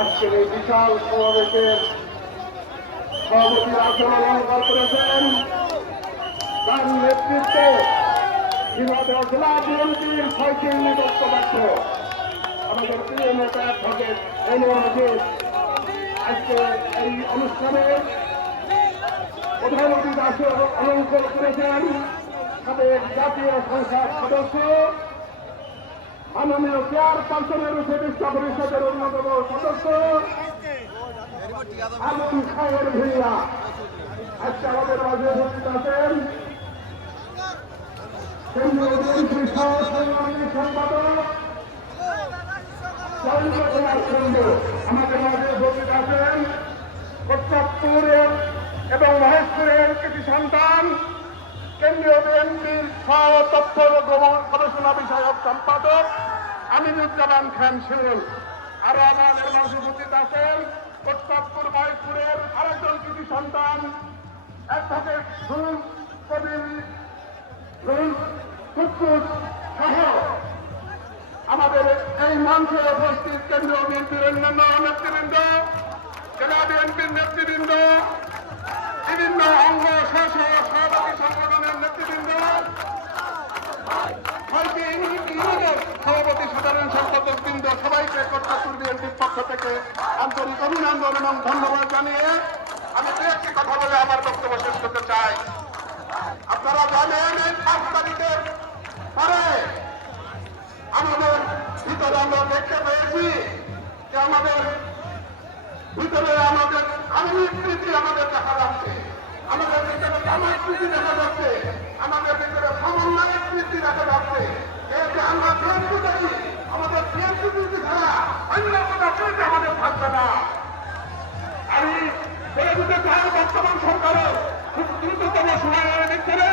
আজকের এই বিশাল সমাবেশের সভাপতি আচরণ করেছেন তার নেতৃত্বে জেলা বিএনপির ছয়টি নিদত্তবাক্য আমাদের প্রিয় নেতা থাকে আজকে এই অনুষ্ঠানে প্রধান অতিথি আসর অলঙ্কর করেছেন। সাবেক জাতীয় সংসদ সদস্য, মাননীয় চেয়ারপারসনের উপদেষ্টা পরিষদের অন্যতম সদস্য আলম খায়ের ভূঁইয়া। আজকে আমাদের মাঝে উপস্থিত আছেন আমাদের মাঝে উপস্থিত আছেন প্রতাপপুরের এবং মহেশপুরের কৃষি সন্তান কেন্দ্রীয় বিএনপির গোপন গবেষণা বিষয়ক সম্পাদক আমিনুজ্জামান খান শিমুল। আরও আমাদের মাঝে উপস্থিত আছেন প্রতাপপুর মহেশপুরের আরেকজন কৃষি সন্তান অ্যাডভোকেট সুল কবির সুল কুকুর সহ আমাদের এই মঞ্চে উপস্থিত কেন্দ্রীয় বিএনপির অন্যান্য নেতৃবৃন্দ জেলা বিএনপির নেতৃবৃন্দ, বিভিন্ন অঙ্গ সহ সভাপতি সংগঠনের নেতৃবৃন্দ সভাপতি সাধারণ সম্পাদক বৃন্দ সবাইকে কর্তাপুর বিএনপির পক্ষ থেকে আন্তরিক অভিনন্দন এবং ধন্যবাদ জানিয়ে আমাদের ভিতরে আমাদের আর্মি স্মৃতি আমাদের দেখা যাচ্ছে। আমাদের ভিতরে জামাই স্মৃতি দেখা যাচ্ছে। আমাদের ভিতরে সমন্বয়ের স্মৃতি দেখা যাচ্ছে। এই যে আমরা করি। আমাদের স্মৃতি ছাড়া অন্য কোনো স্মৃতি আমাদের থাকবে না। আমি দিতে চাই বর্তমান সরকারের খুব দ্রুততম সময়ের ভিতরে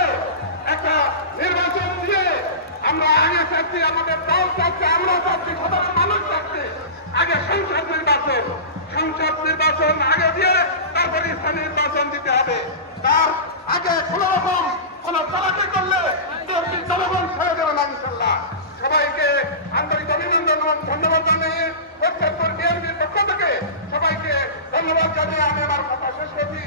সংসদ সংসদ নির্বাচন আগে দিয়ে তারপরে স্থানীয় নির্বাচন দিতে হবে। তার আগে কোন রকম কোন চালাকি করলে জনগণ ছেড়ে দেবে না ইনশাল্লাহ সবাইকে আন্তরিক অভিনন্দন এবং ধন্যবাদ জানিয়ে প্রত্যেক বিএনপির পক্ষ থেকে সবাইকে ধন্যবাদ জানিয়ে আমি আমার কথা শেষ করছি।